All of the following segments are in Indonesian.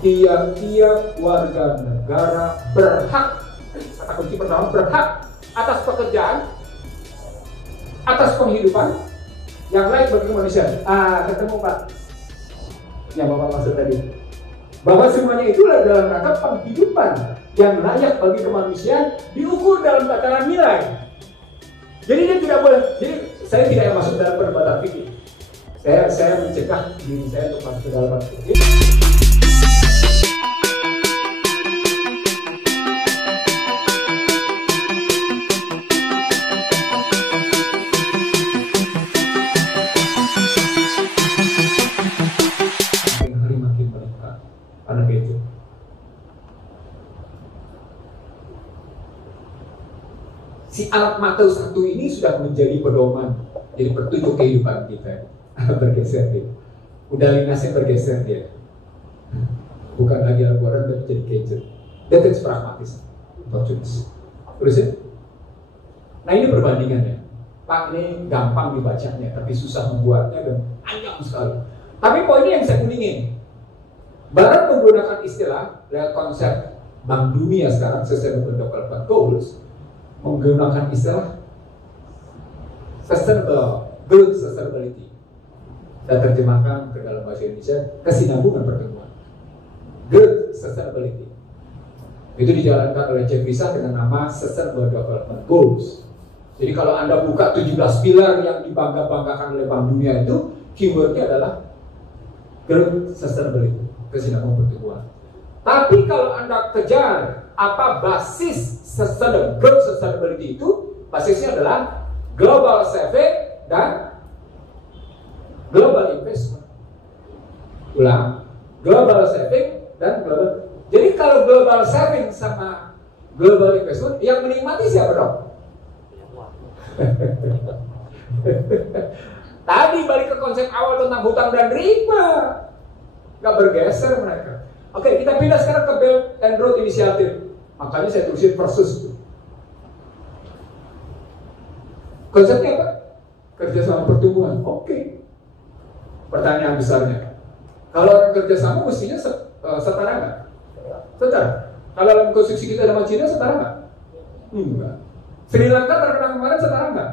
tiap-tiap warga negara berhak, kata kunci pertama, berhak atas pekerjaan, atas penghidupan yang layak bagi kemanusiaan. Ketemu Pak yang Bapak maksud tadi, bahwa semuanya itu dalam rangka penghidupan yang layak bagi kemanusiaan diukur dalam tataran nilai. Jadi dia tidak boleh. Jadi saya tidak masuk dalam perdebatan fikih. Saya mencegah diri saya untuk masuk ke dalam fikih. Makin meningkat karena gadget. Si alat Mateus 1 ini sudah menjadi pedoman, jadi petunjuk kehidupan kita. Bergeser dia, udah linasnya bergeser dia, bukan lagi Al-Quran tapi jadi gadget. That is pragmatis, opportunis. Terus ya, nah ini perbandingannya. Pak, ini gampang dibacanya, tapi susah membuatnya dan panjang sekali. Tapi poinnya yang saya kuningin, Barat menggunakan istilah lewat konsep Bank Dunia sekarang, Sustainable Development Goals, menggunakan istilah good sustainability. Saya terjemahkan ke dalam bahasa Indonesia, kesinambungan pertumbuhan. Good sustainability. Itu dijalankan oleh Jeff Bezos dengan nama Sustainable Development Goals. Jadi kalau Anda buka 17 pilar yang dibangga-banggakan oleh Bank Dunia itu, keywordnya adalah good sustainability, kesinambungan pertumbuhan. Tapi kalau Anda kejar apa basis good sustainability itu, basisnya adalah global saving dan global investment. Ulang, global saving dan global. Jadi kalau global saving sama global investment, yang menikmati siapa dong? Tadi balik ke konsep awal tentang hutang dan riba, nggak bergeser mereka. Oke, kita pindah sekarang ke Belt and Road Initiative. Makanya saya tulisin persis itu. Konsepnya apa? Kerjasama pertumbuhan. Oke. Pertanyaan besarnya, kalau kerjasama mestinya setara nggak? Setara. Kalau dalam konstruksi kita sama Cina setara nggak? Enggak. Sri Lanka terkena kemarin setara nggak?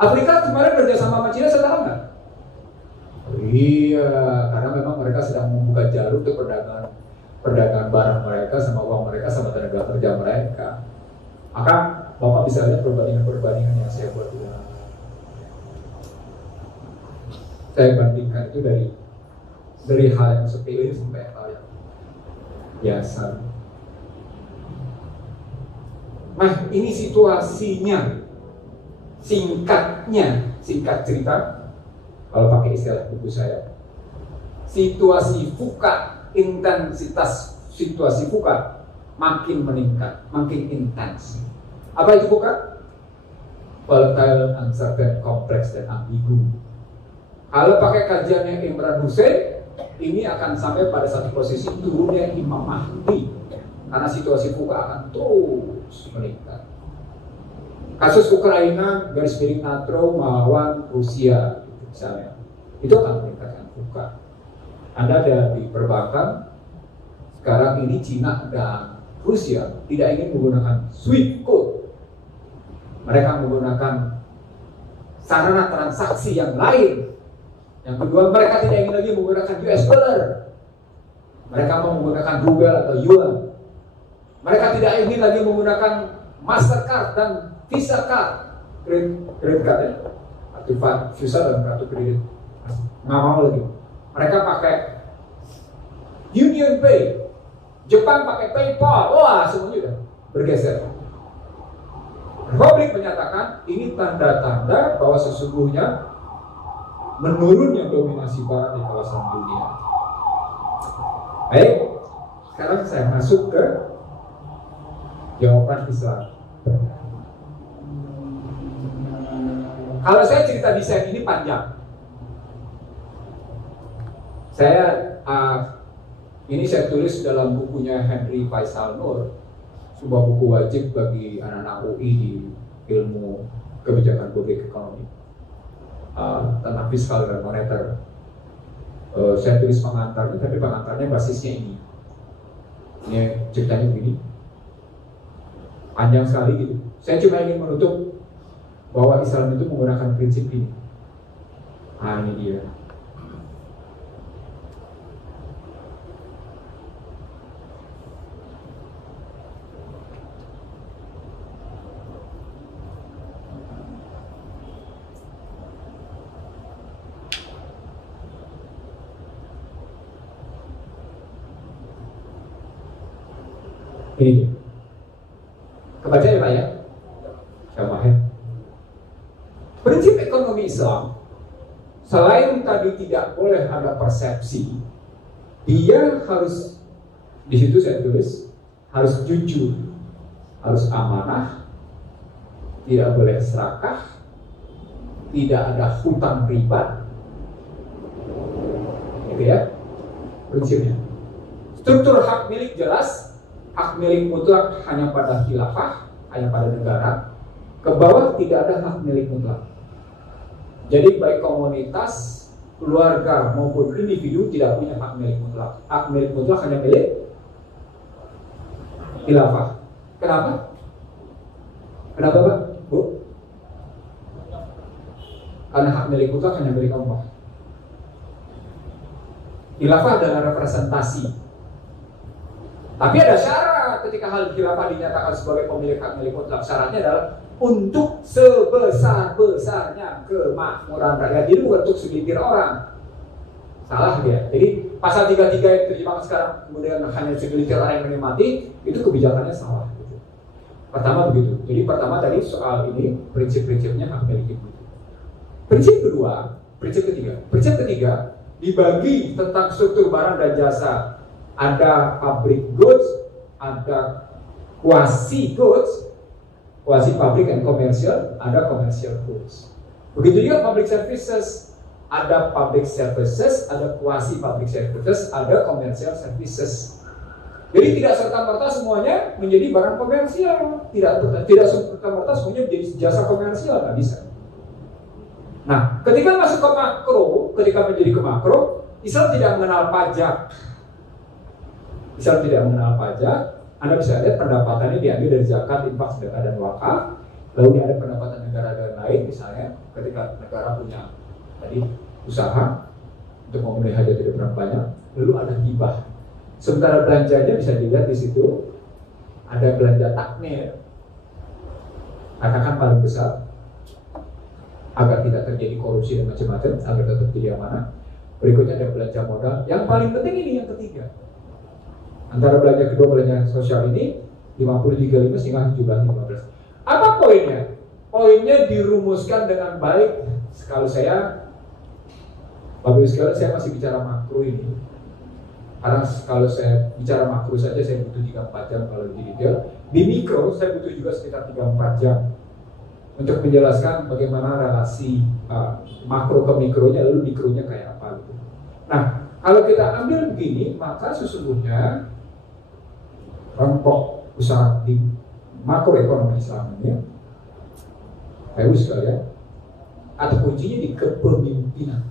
Afrika kemarin kerjasama sama Cina setara nggak? Iya, karena memang mereka sedang membuka jalur untuk perdagangan barang mereka sama uang mereka sama tenaga kerja mereka. Maka Bapak bisa lihat perbandingan yang saya buat itu. Saya bandingkan itu dari hal yang sepele sampai hal yang biasa. Nah, ini situasinya. Singkat cerita, kalau pakai istilah buku saya, situasi VUCA, intensitas situasi VUCA makin meningkat, makin intens. Apa itu VUCA? Volatile, uncertain, kompleks, dan ambigu. Kalau pakai kajiannya Imran Hussein, ini akan sampai pada satu posisi turunnya Imam Mahdi, karena situasi VUCA akan terus meningkat. Kasus Ukraina, garis miring NATO melawan Rusia, misalnya, itu akan meningkatkan VUCA. Anda ada di perbankan, sekarang ini Cina dan Rusia tidak ingin menggunakan SWIFT code. Mereka menggunakan sarana transaksi yang lain. Yang kedua, mereka tidak ingin lagi menggunakan US dollar. Mereka mau menggunakan Google atau Yuan. Mereka tidak ingin lagi menggunakan Mastercard dan Visa card, kredit card ya, atau Visa dan kartu kredit. Nggak mau lagi. Mereka pakai Union Pay. Jepang pakai PayPal. Wah, semuanya udah bergeser. Republik menyatakan ini tanda-tanda bahwa sesungguhnya menurunnya dominasi Barat di kawasan dunia. Baik, sekarang saya masuk ke jawaban Islam. Kalau saya cerita desain ini panjang. Ini saya tulis dalam bukunya Henry Faisal Nur, sebuah buku wajib bagi anak-anak UI di ilmu kebijakan publik ekonomi tentang fiskal dan moneter. Saya tulis pengantarnya, tapi pengantarnya basisnya ini. Ini ceritanya begini, panjang sekali gitu. Saya cuma ingin menutup bahwa Islam itu menggunakan prinsip ini. Nah, ini dia. Ini dia. Kebaca ya Pak ya? Sama ya. Prinsip ekonomi Islam, selain tadi tidak boleh ada persepsi, dia harus, di situ saya tulis, harus jujur, harus amanah, tidak boleh serakah, tidak ada hutang riba, gitu ya, prinsipnya. Struktur hak milik jelas, hak milik mutlak hanya pada khilafah, hanya pada negara. Ke bawah tidak ada hak milik mutlak. Jadi baik komunitas, keluarga maupun individu tidak punya hak milik mutlak. Hak milik mutlak hanya milik khilafah. Kenapa? Kenapa Pak? Bu? Karena hak milik mutlak hanya milik Allah. Khilafah adalah representasi. Tapi ada syarat ketika hal khilafah dinyatakan sebagai pemilik hak milik mutlak. Syaratnya adalah untuk sebesar-besarnya kemakmuran rakyat. Jadi bukan untuk segelintir orang. Salah dia. Jadi pasal 33 yang terjemahkan sekarang kemudian hanya segelintir orang yang menikmati, itu kebijakannya salah. Pertama begitu. Jadi pertama tadi soal ini prinsip-prinsipnya hak milik itu. Prinsip kedua, prinsip ketiga dibagi tentang struktur barang dan jasa. Ada public goods, ada quasi goods, quasi public and commercial, ada commercial goods. Begitu juga public services, ada public services, ada quasi public services, ada commercial services. Jadi tidak serta-merta semuanya menjadi barang komersial, tidak serta-merta semuanya menjadi jasa komersial, nggak bisa. Nah, ketika masuk ke makro, ketika menjadi ke makro, Islam tidak mengenal pajak. Islam tidak mengenal pajak. Anda bisa lihat pendapatannya diambil dari zakat, infak, sedekah, dan wakaf. Lalu ada pendapatan negara dan lain, misalnya ketika negara punya tadi usaha untuk memenuhi hajat tidak pernah banyak, lalu ada hibah. Sementara belanjanya bisa dilihat di situ ada belanja takmir, katakan paling besar, agar tidak terjadi korupsi dan macam-macam, agar tetap jadi amanah. Berikutnya ada belanja modal. Yang paling penting ini yang ketiga. Antara belanja kedua, belanja sosial ini 50-35 sehingga jumlah 15. Apa poinnya? Poinnya dirumuskan dengan baik. Kalau saya, Bapak Ibu sekalian, saya masih bicara makro ini. Karena kalau saya bicara makro saja saya butuh 3-4 jam kalau di detail. Di mikro saya butuh juga sekitar 3-4 jam untuk menjelaskan bagaimana relasi makro ke mikronya, lalu mikronya kayak apa gitu. Nah, kalau kita ambil begini, maka sesungguhnya rangkok usaha di makroekonomi Islam ini, Bapak sekalian, atau kuncinya di kepemimpinan.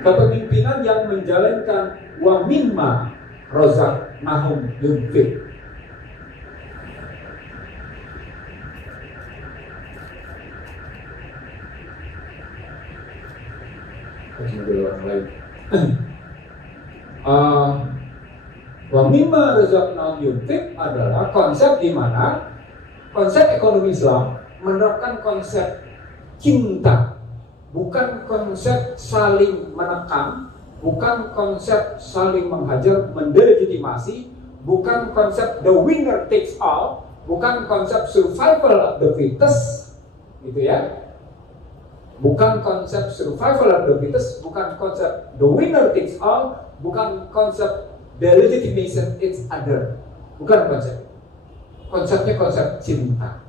Kepemimpinan yang menjalankan wa mimma razaqnahum yunfiq. Orang lain. Wa mimma razaqnahum yunfiq adalah konsep di mana konsep ekonomi Islam menerapkan konsep cinta, bukan konsep saling menekan, bukan konsep saling menghajar, mendelegitimasi, bukan konsep the winner takes all, bukan konsep survival of the fittest, gitu ya. Bukan konsep survival of the fittest, bukan konsep the winner takes all, bukan konsep the legitimation each other. Bukan konsep. Konsepnya konsep cinta.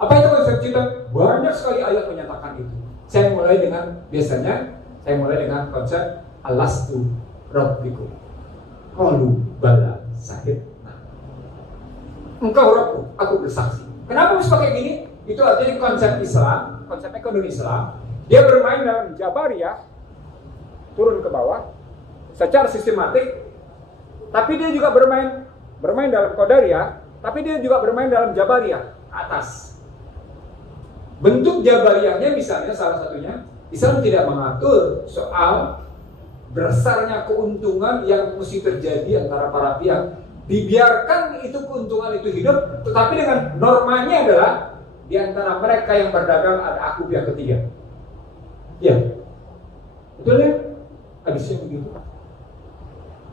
Apa itu konsep cinta? Banyak sekali ayat menyatakan itu. Saya mulai dengan konsep alastu rabbikum. Qalu bala sakit. Engkau Rabbku, aku bersaksi. Kenapa harus pakai gini? itu artinya konsep Islam, konsep ekonomi Islam, dia bermain dalam Jabariyah, turun ke bawah, secara sistematik, tapi dia juga bermain dalam Qadariyah, tapi dia juga bermain dalam Jabariyah, atas. Bentuk Jabariyahnya misalnya salah satunya, Islam tidak mengatur soal besarnya keuntungan yang mesti terjadi antara para pihak. Dibiarkan itu keuntungan itu hidup, tetapi dengan normanya adalah di antara mereka yang berdagang ada aku pihak ketiga. Ya, betul ya? Hadisnya begitu.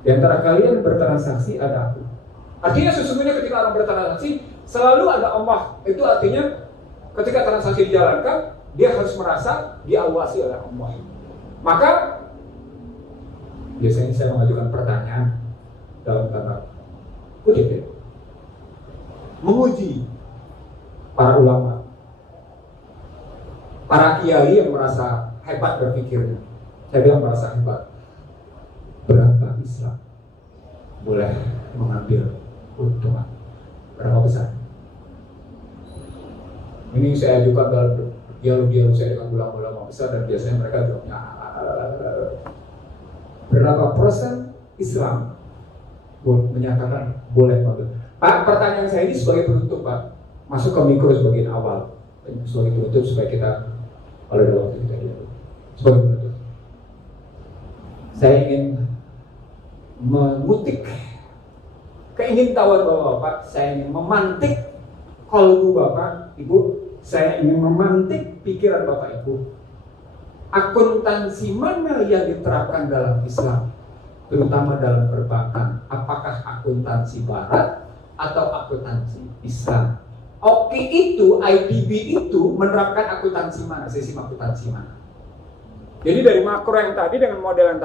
Di antara kalian bertransaksi ada aku. Artinya sesungguhnya ketika orang bertransaksi selalu ada Allah. Itu artinya ketika transaksi dijalankan, dia harus merasa diawasi oleh Allah. Maka biasanya saya mengajukan pertanyaan dalam tanda kutip ya, menguji para ulama, para kiai yang merasa hebat berpikirnya. Saya bilang merasa hebat. Berapa Islam boleh mengambil keuntungan? Berapa besar? Ini saya ajukan dalam dialog saya dengan ulama-ulama besar, dan biasanya mereka jawabnya berapa persen Islam menyatakan boleh mengambil. Pak, pertanyaan saya ini sebagai penutup, Pak, masuk ke mikro sebagai awal, sebagai penutup supaya kita kalau ada waktu kita dialog. Sebagai penutup, saya ingin mengutip keingintahuan Bapak, saya ingin memantik kalbu Bapak, Ibu, saya ingin memantik pikiran Bapak, Ibu. Akuntansi mana yang diterapkan dalam Islam, terutama dalam perbankan? Apakah akuntansi Barat atau akuntansi Islam? Oke, itu IDB itu menerapkan akuntansi mana, sistem akuntansi mana? Jadi dari makro yang tadi dengan model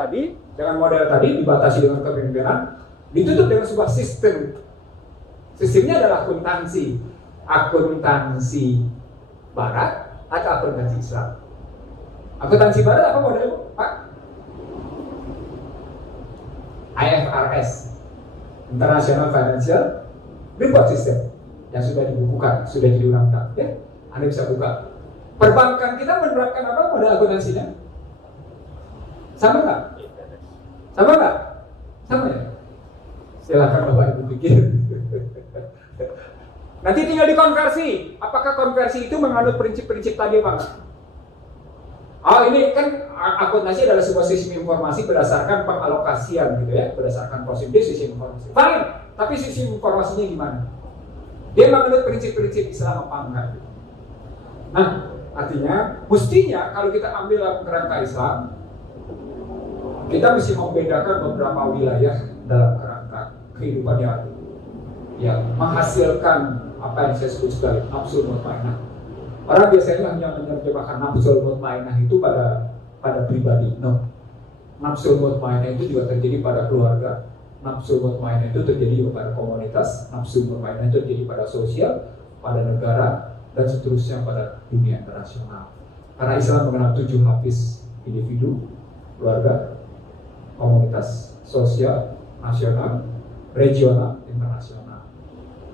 tadi dibatasi dengan kepemimpinan, ditutup dengan sebuah sistem. Sistemnya adalah akuntansi Barat atau akuntansi Islam. Akuntansi Barat apa modelnya, Pak? IFRS, International Financial Report System, yang sudah dibukukan, sudah jadi undang-undang. Ya, Anda bisa buka. Perbankan kita menerapkan apa model akuntansinya? Sama nggak? Sama nggak? Sama ya? Silakan Bapak Ibu pikir. Nanti tinggal dikonversi. Apakah konversi itu menganut prinsip-prinsip tadi, Pak? Oh, ini kan akuntansi adalah sebuah sistem informasi berdasarkan pengalokasian gitu ya, berdasarkan prosedur sistem informasi. Fine, tapi sistem informasinya gimana? Dia menganut prinsip-prinsip Islam apa enggak? Nah, artinya mestinya kalau kita ambil kerangka Islam, kita mesti membedakan beberapa wilayah dalam kerangka kehidupan yang menghasilkan apa yang saya sebut sebagai nafsu mutmainah. Orang biasanya hanya menerjemahkan nafsu mutmainah itu pada pribadi. No. Nafsu mutmainah itu juga terjadi pada keluarga. Nafsu mutmainah itu terjadi juga pada komunitas. Nafsu mutmainah itu terjadi pada sosial, pada negara, dan seterusnya pada dunia internasional. Karena Islam mengenal 7 lapis individu, keluarga, komunitas, sosial, nasional, regional, internasional.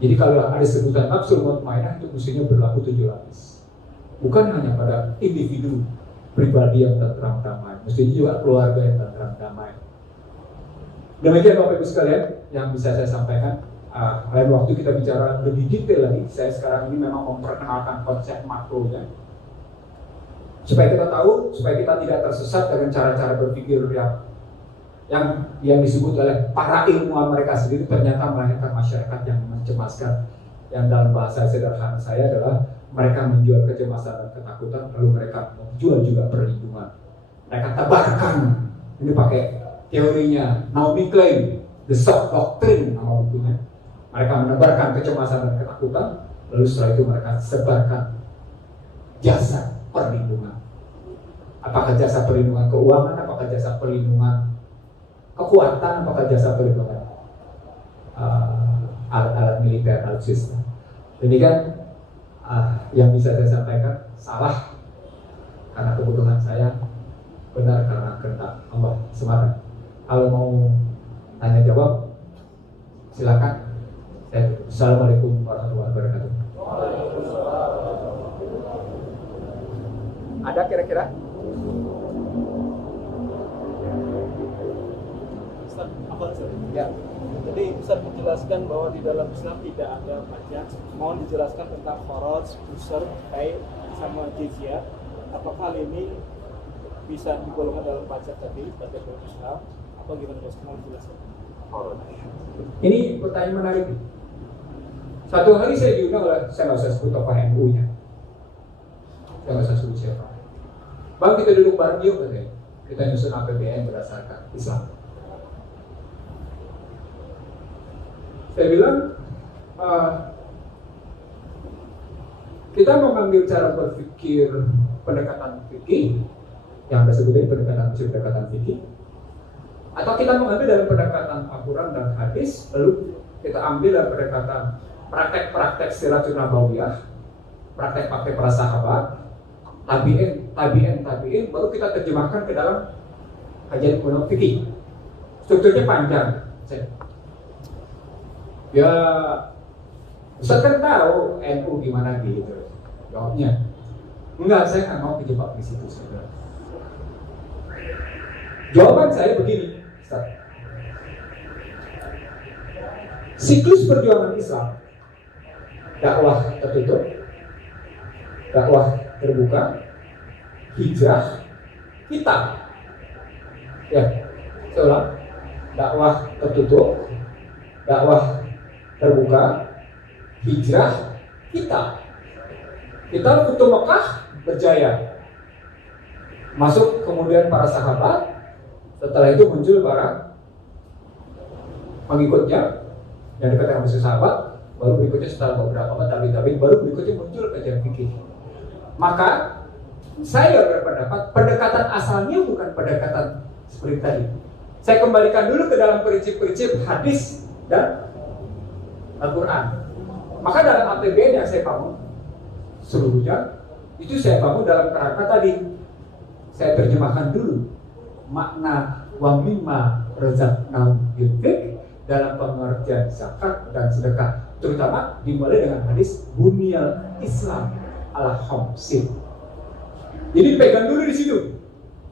Jadi kalau ada sebutan nafsu mutmainah itu mestinya berlaku 7 lapis. Bukan hanya pada individu pribadi yang tentram damai, mestinya juga keluarga yang tentram damai. Demikian Bapak Ibu sekalian yang bisa saya sampaikan. Lain waktu kita bicara lebih detail lagi. Saya sekarang ini memang memperkenalkan konsep makronya, supaya kita tahu, supaya kita tidak tersesat dengan cara-cara berpikir yang disebut oleh para ilmuwan mereka sendiri ternyata melahirkan masyarakat yang mencemaskan. Yang dalam bahasa sederhana saya adalah mereka menjual kecemasan dan ketakutan, lalu mereka menjual juga perlindungan. Mereka tebarkan, ini pakai teorinya Naomi Klein, The Shock Doctrine nama bukunya. Mereka menebarkan kecemasan dan ketakutan, lalu setelah itu mereka sebarkan jasa perlindungan. Apakah jasa perlindungan keuangan, apakah jasa perlindungan kekuatan, apakah jasa perlindungan alat-alat militer, alutsista. Ini kan yang bisa saya sampaikan salah karena kebodohan saya, benar karena kehendak Allah semata. Kalau mau tanya jawab, silakan. Assalamualaikum warahmatullahi wabarakatuh. ada kira-kira? Ustaz, apa Ustaz? Ya. Jadi Ustaz menjelaskan bahwa di dalam Islam tidak ada pajak. Mohon dijelaskan tentang kharaj, usur, kai, sama jizyah. Apakah hal ini bisa digolongkan dalam pajak tadi, pajak dalam Islam? Atau gimana Ustaz? Mohon dijelaskan. Ini pertanyaan menarik. Satu hari saya diundang oleh, saya nggak usah sebut tokoh NU-nya. Saya nggak usah sebut siapa. Bang, kita duduk bareng yuk katanya. Kita nyusun APBN berdasarkan Islam. Saya bilang, kita mau ngambil cara berpikir pendekatan fikih, yang Anda sebutnya pendekatan fikih, atau kita mengambil dalam pendekatan Al-Quran dan hadis, lalu kita ambil dalam pendekatan praktek-praktek siratun nabawiyah, praktek-praktek para sahabat, tabi'in, baru kita terjemahkan ke dalam kajian ilmu fikih. Strukturnya panjang. Ya, Ustaz kan tahu NU gimana gitu. Jawabnya, enggak, saya nggak mau kejebak di situ saudara. Jawaban saya begini, Ustaz. Siklus perjuangan Islam, dakwah tertutup, dakwah terbuka, hijrah, kitab. Ya, saya ulang. Dakwah tertutup, dakwah terbuka, hijrah, kitab. Kita Futuh Mekah berjaya, masuk kemudian para sahabat. Setelah itu muncul para pengikutnya yang dekat dengan sahabat. Baru berikutnya setelah beberapa abad tabi'in, baru berikutnya muncul kajian fikih. Maka saya berpendapat pendekatan asalnya bukan pendekatan seperti tadi. Saya kembalikan dulu ke dalam prinsip-prinsip hadis dan Al-Quran. Maka dalam APBN yang saya bangun seluruhnya, itu saya bangun dalam kerangka tadi. Saya terjemahkan dulu makna wa mimma razaqnahum yunfiq dalam pengertian zakat dan sedekah, terutama dimulai dengan hadis bunyal Islam ala khamsin. Jadi pegang dulu di situ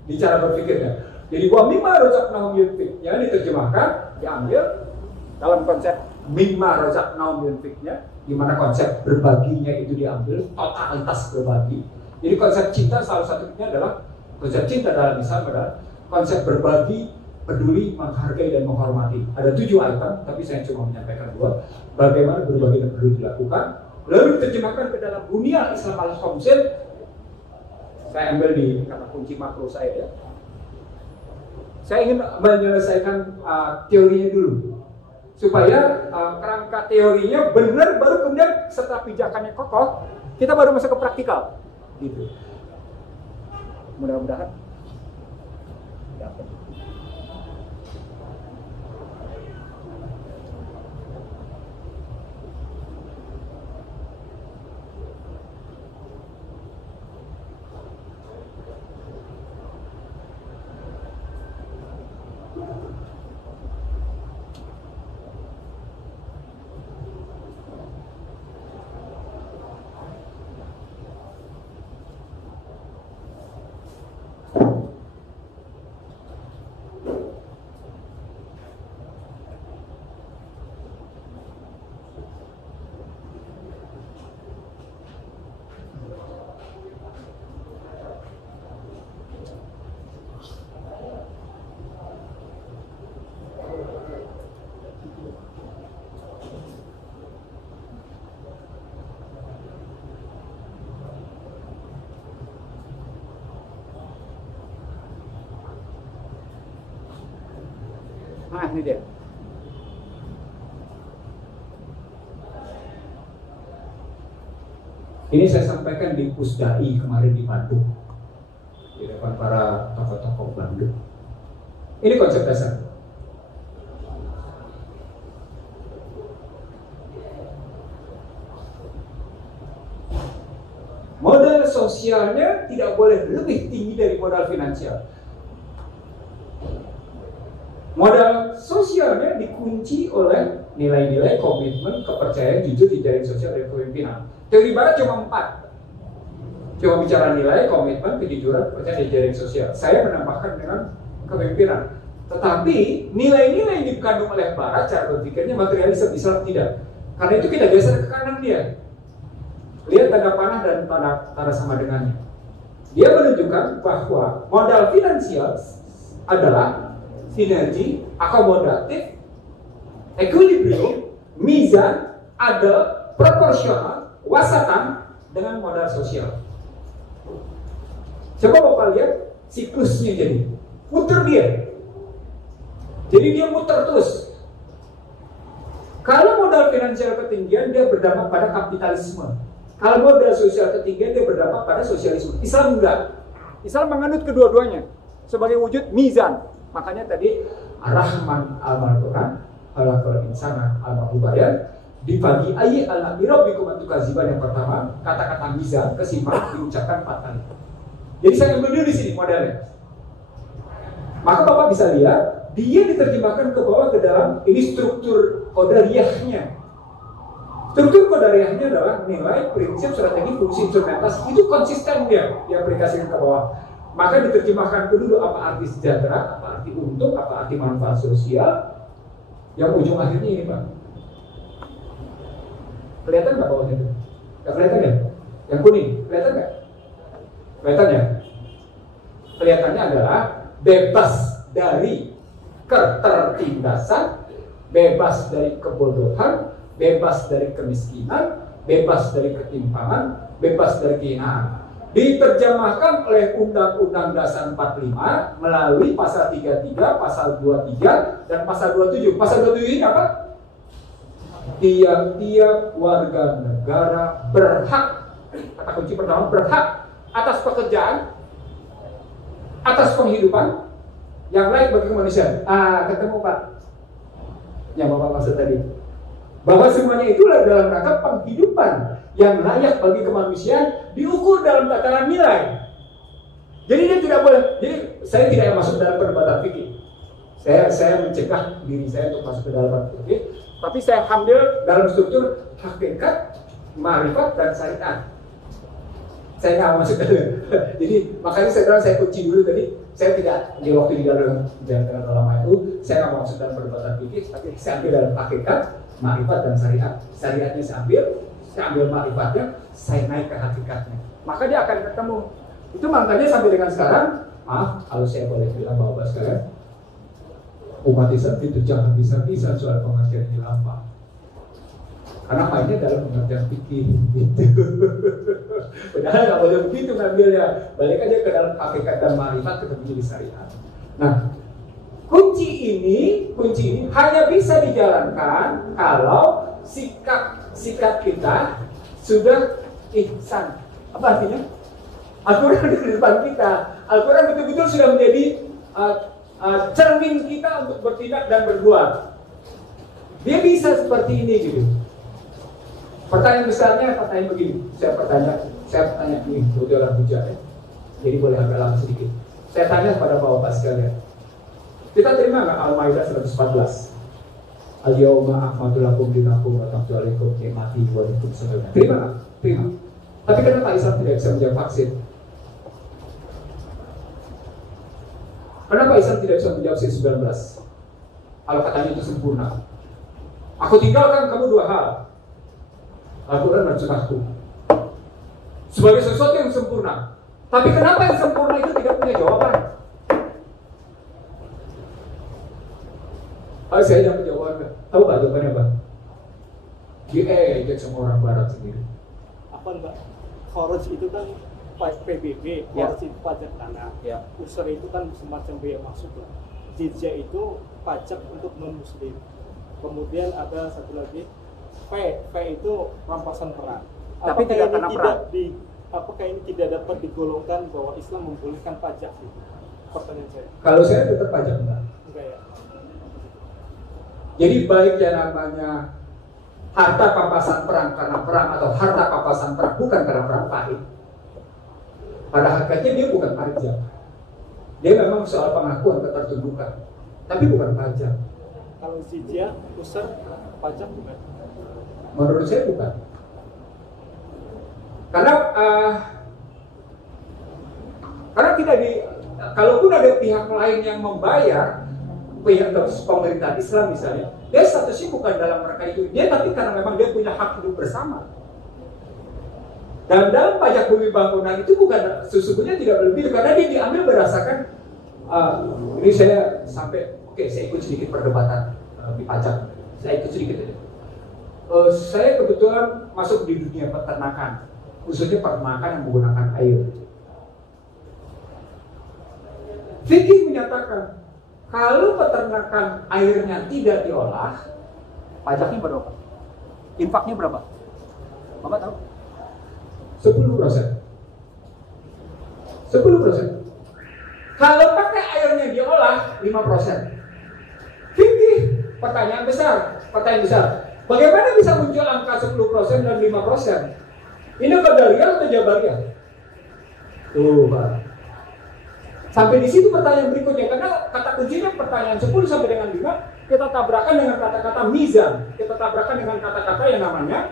di cara berpikirnya. Jadi wa mimma razaqnahum yunfiq yang diterjemahkan, diambil dalam konsep mimma razaqnahum yunfiqnya, di mana konsep berbaginya itu diambil totalitas berbagi. Jadi konsep cinta salah satunya adalah konsep cinta dalam Islam adalah konsep berbagi, peduli, menghargai dan menghormati. Ada 7 item, tapi saya cuma menyampaikan 2. Bagaimana berbagi dan peduli dilakukan, lalu diterjemahkan ke dalam bunyal Islam al khamsin. Saya ambil di kata kunci makro saya ya. Saya ingin menyelesaikan teorinya dulu, supaya kerangka teorinya benar, baru kemudian setelah pijakannya kokoh, kita baru masuk ke praktikal. Gitu. Mudah-mudahan dapat. Nah, ini dia. Ini saya sampaikan di Pusdai kemarin di Bandung, di depan para tokoh-tokoh Bandung. Ini konsep dasar. Modal sosialnya tidak boleh lebih tinggi dari modal finansial. Modal sosialnya dikunci oleh nilai-nilai, komitmen, kepercayaan, jujur, jejaring sosial, dan kepemimpinan. Teori barat cuma 4. Cuma bicara nilai, komitmen, kejujuran, percaya di jaring sosial. Saya menambahkan dengan kepemimpinan. Tetapi nilai-nilai yang dikandung oleh Barat, cara berpikirnya materialisme, Islam tidak. Karena itu kita geser ke kanan dia. Lihat tanda panah dan tanda sama dengannya. Dia menunjukkan bahwa modal finansial adalah sinergi, akomodatif, equilibrium, mizan, adil, proporsional, wasatan dengan modal sosial. Coba Bapak lihat siklusnya jadi muter dia. Jadi dia muter terus. Kalau modal finansial ketinggian, dia berdampak pada kapitalisme. Kalau modal sosial ketinggian, dia berdampak pada sosialisme. Islam enggak. Islam menganut kedua-duanya sebagai wujud mizan. Makanya tadi Ar-Rahman al-Quran, al-Quran insana al-Mahubayan, di pagi ayat al-Rabbikum antukaziban yang pertama, kata-kata mizan, kesimpang diucapkan 4 kali. Jadi saya ambil dulu di sini modelnya. Maka Bapak bisa lihat, dia diterjemahkan ke bawah ke dalam ini struktur qadariyahnya. Struktur qadariyahnya adalah nilai, prinsip, strategi, fungsi, instrumentasi. Itu konsisten dia diaplikasikan ke bawah. Maka diterjemahkan ke dulu apa arti sejahtera, apa arti untung, apa arti manfaat sosial. Yang ujung akhirnya ini Pak. Kelihatan nggak bawahnya itu? Nggak kelihatan ya? Yang kuning, kelihatan nggak? Kelihatan ya? Kelihatannya adalah bebas dari ketertindasan, bebas dari kebodohan, bebas dari kemiskinan, bebas dari ketimpangan, bebas dari kehinaan. Diterjemahkan oleh Undang-Undang Dasar 45 melalui pasal 33, pasal 23, dan pasal 27. Pasal 27 ini apa? Tiap-tiap warga negara berhak, kata kunci pertama, berhak atas pekerjaan, atas penghidupan yang layak bagi kemanusiaan. Ketemu Pak yang Bapak maksud tadi, bahwa semuanya itulah dalam rangka penghidupan yang layak bagi kemanusiaan diukur dalam tataran nilai. Jadi dia tidak boleh. Jadi saya tidak masuk dalam perdebatan fikih. Saya mencegah diri saya untuk masuk ke dalam perdebatan fikih. Tapi saya ambil dalam struktur hakikat, ma'rifat, dan syariat. Saya nggak masuk ke dalam. Jadi makanya saya bilang saya kunci dulu tadi. Saya tidak di waktu di dalam ulama itu saya nggak masuk dalam perdebatan fikih, tapi saya ambil dalam hakikat, ma'rifat, dan syariat. Syariatnya saya ambil ma'rifatnya, saya naik ke hakikatnya. Maka dia akan ketemu. Itu makanya sampai dengan sekarang, kalau saya boleh bilang Bapak sekalian, umat Islam itu jangan bisa-bisa soal pengertian khilafah. Karena mainnya dalam pengertian fikih gitu. Padahal nggak boleh begitu ngambilnya. Balik aja ke dalam hakikat dan ma'rifat ketemu jadi syariat. Nah, kunci ini hanya bisa dijalankan kalau sikap kita sudah ihsan. Apa artinya? Al-Quran di depan kita. Al-Quran betul-betul sudah menjadi cermin kita untuk bertindak dan berbuat. Dia bisa seperti ini gitu. Pertanyaan besarnya, pertanyaan begini. Saya bertanya ini, bocoran hujan. Jadi boleh agak lama sedikit. Saya tanya kepada Bapak sekalian. Kita terima nggak Al-Maidah 114? Al-Yawma akmaltu lakum dinakum wa atmamtu alaikum ni'mati wa raditu lakum. Terima nggak? Terima. Tapi kenapa Islam tidak bisa menjawab vaksin? Kenapa Islam tidak bisa menjawab COVID-19? Kalau katanya itu sempurna. Aku tinggalkan kamu 2 hal. Al-Quran dan Sunnahku sebagai sesuatu yang sempurna. Tapi kenapa yang sempurna itu tidak punya jawaban? Saya dapat jawaban. Tahu nggak jawabannya apa? Diejek sama orang Barat sendiri. Apa enggak? Kharaj itu kan PBB, kharaj itu pajak tanah. Usur itu kan semacam biaya masuk lah. Jizya itu pajak untuk non-muslim. Kemudian ada satu lagi P itu rampasan perang. Tapi tidak kena perang. Apakah ini tidak dapat digolongkan bahwa Islam membolehkan pajak? Pertanyaan saya. Kalau saya tetap pajak enggak. Enggak ya. Jadi baik yang namanya harta pampasan perang karena perang atau harta pampasan perang bukan karena perang pahit. Pada hakikatnya dia bukan pajak. Dia memang soal pengakuan ketertundukan, tapi bukan pajak. Kalau jizya, usur, pajak bukan? Menurut saya bukan. Karena Karena tidak kalaupun ada pihak lain yang membayar, pihak pemerintah Islam misalnya, dia statusnya bukan dalam rangka itu, dia tapi karena memang dia punya hak hidup bersama. Dan dalam pajak bumi bangunan itu bukan sesungguhnya tidak lebih, karena dia diambil berdasarkan ini saya sampai saya ikut sedikit perdebatan di pajak, saya ikut sedikit aja. Saya kebetulan masuk di dunia peternakan, khususnya peternakan yang menggunakan air. Fikih menyatakan kalau peternakan airnya tidak diolah, pajaknya berapa? Infaknya berapa? Bapak tahu? 10%. 10%. Kalau pakai airnya diolah, 5%. Fikih, pertanyaan besar. Bagaimana bisa muncul angka 10% dan 5%? Ini qadariyah atau jabariyah? Tuh, Pak. Sampai di situ pertanyaan berikutnya, karena kata kuncinya pertanyaan 10 sampai dengan 5, kita tabrakan dengan kata-kata mizan, kita tabrakan dengan kata-kata yang namanya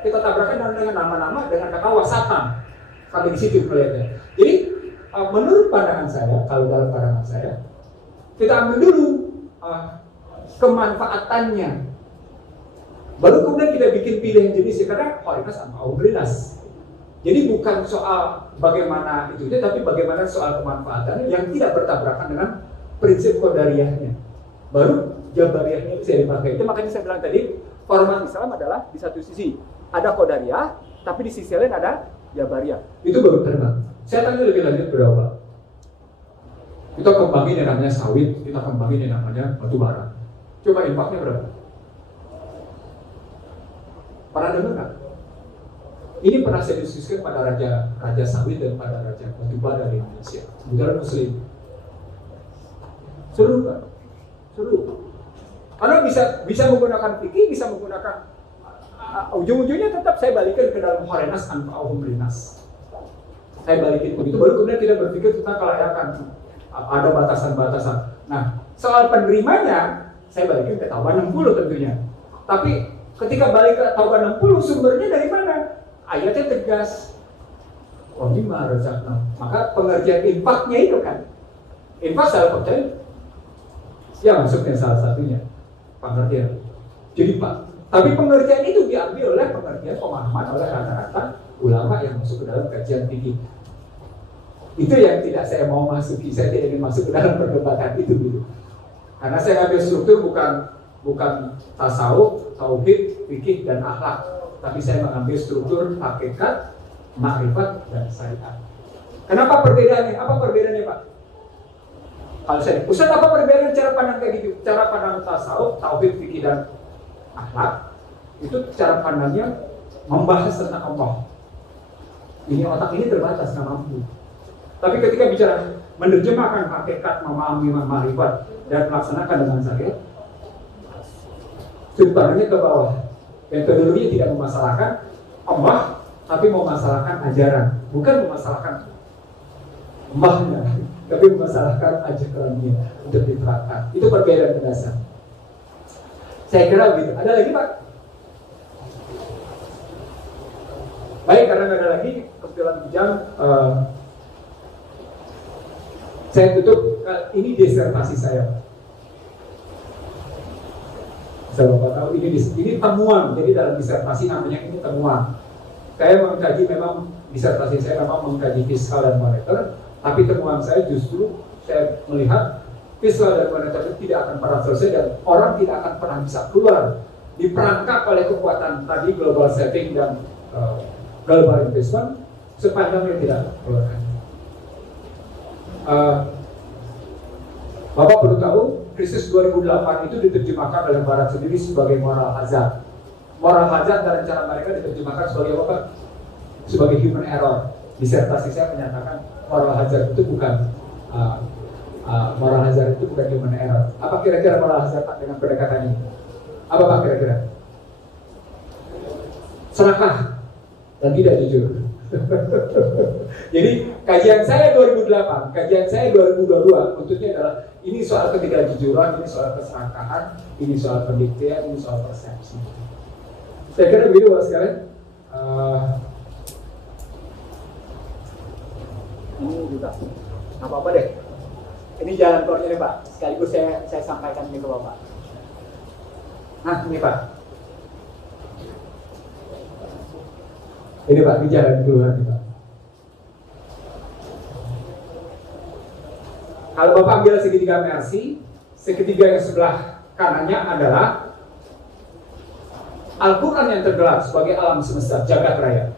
kita tabrakan dengan nama-nama dengan kata wasatan. Sampai di situ melihatnya. Jadi menurut pandangan saya, kalau dalam pandangan saya, kita ambil dulu kemanfaatannya, baru kemudian kita bikin pilihan jenisnya, karena kualitas sama aubrinas. Jadi bukan soal bagaimana itunya, tapi bagaimana soal kemanfaatannya yang tidak bertabrakan dengan prinsip qadariyahnya. Baru jabariyahnya bisa dipakai. Itu makanya saya bilang tadi, format Islam adalah di satu sisi ada qadariyah, tapi di sisi lain ada jabariyah. Itu baru terbang. Saya tanya lebih lanjut berapa? Kita kembangin yang namanya sawit, kita kembangin yang namanya batu bara. Coba infaknya berapa? Pernah dengar nggak? Ini pernah saya diskusikan pada raja sawit dan pada raja batu bara di Indonesia, negara Muslim. Seru kan? Seru. Karena bisa menggunakan fikih, bisa menggunakan ujung-ujungnya tetap saya balikin ke dalam horenas anfa'uhum linnas. Saya balikin begitu, baru kemudian tidak berpikir tentang kelayakan. Ada batasan-batasan. Nah, soal penerimanya saya balikin ke Taubah 60 tentunya. Tapi ketika balik ke Taubah 60, sumbernya dari mana? Ayatnya tegas. Mimma razaqnahum. Maka pengertian infaknya itu kan. Infak salah percaya. Ya maksudnya salah satunya pengertian. Jadi Pak, tapi pengertian itu diambil oleh pengertian pemahaman oleh rata-rata ulama yang masuk ke dalam kajian fikih. Itu yang tidak saya mau masuki. Saya tidak ingin masuk ke dalam perdebatan itu gitu. Karena saya ngambil struktur bukan tasawuf, tauhid, fikih dan akhlak, tapi saya mengambil struktur hakikat, makrifat dan syariat. Kenapa perbedaannya? Apa perbedaannya, Pak? Kalau saya, Ustaz, apa perbedaan cara pandang kayak gitu? Cara pandang tasawuf, tauhid, fikih dan akhlak itu cara pandangnya membahas tentang Allah. Ini otak ini terbatas, nggak mampu. Tapi ketika bicara menerjemahkan hakikat, memahami makrifat dan melaksanakan dengan syariat, sudut pandangnya ke bawah. Metodologinya tidak memasalahkan Allah, tapi memasalahkan ajaran, bukan memasalahkan Allahnya, tapi memasalahkan ajarannya untuk diterapkan. Itu perbedaan mendasar. Saya kira begitu. Ada lagi, Pak? Baik, karena nggak ada lagi, kebetulan jam, saya tutup. Ini disertasi saya. Saya Bapak tahu ini temuan. Jadi dalam disertasi namanya ini temuan. Saya mengkaji, memang disertasi saya memang mengkaji fiskal dan moneter, tapi temuan saya justru saya melihat fiskal dan moneter itu tidak akan pernah selesai dan orang tidak akan pernah bisa keluar diperangkap oleh kekuatan tadi global setting dan global investment sepanjang yang tidak keluarkan. Bapak perlu tahu, krisis 2008 itu diterjemahkan oleh Barat sendiri sebagai moral hazard. Moral hazard dalam cara mereka diterjemahkan sebagai apa? Sebagai human error. Disertasi saya menyatakan moral hazard itu bukan human error. Apa kira-kira moral hazard Pak dengan pendekatan ini? Apa Pak kira-kira? Serakah dan tidak jujur. Jadi kajian saya 2008, kajian saya 2022 tentunya adalah ini soal ketidakjujuran, ini soal keserakahan, ini soal pendiktian, ini soal persepsi. Saya kira begitu Bapak sekalian. Ini juga nggak apa-apa deh. Ini jalan keluarnya nih Pak. Sekaligus saya sampaikan ini ke Bapak. Nah ini Pak. Ini Pak, ini jalan keluar nih Pak. Kalau Bapak ambil segitiga Mercy, segitiga yang sebelah kanannya adalah Al-Quran yang tergelar sebagai alam semesta jagat raya.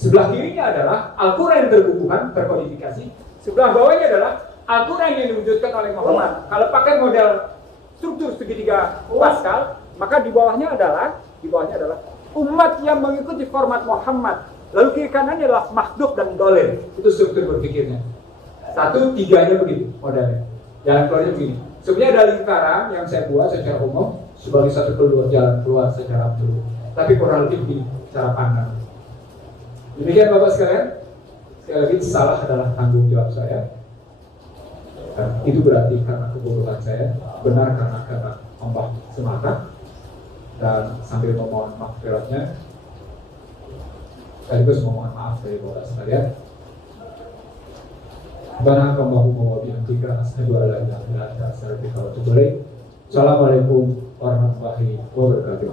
Sebelah kirinya adalah Al-Quran yang terbukukan, terkodifikasi. Sebelah bawahnya adalah Al-Quran yang diwujudkan oleh Muhammad. Kalau pakai model struktur segitiga Pascal, maka di bawahnya adalah umat yang mengikuti format Muhammad. Lalu kiri kanannya adalah makhluk dan dolen. Itu struktur berpikirnya. 1, 3-nya begitu modelnya. Jalan keluarnya begini. Sebenarnya ada lingkaran yang saya buat secara umum sebagai satu keluar jalan keluar secara absolut. Tapi kurang lebih begini cara pandang. Demikian Bapak sekalian. Sekali lagi salah adalah tanggung jawab saya. Dan itu berarti karena kebodohan saya, benar karena Allah semata. Dan sambil memohon maghfiratnya, sekaligus memohon maaf dari Bapak sekalian. Barakallahu wa bihamdika asyhadu an la ilaha illa anta astaghfiruka wa atubu ilaik. Assalamualaikum warahmatullahi wabarakatuh.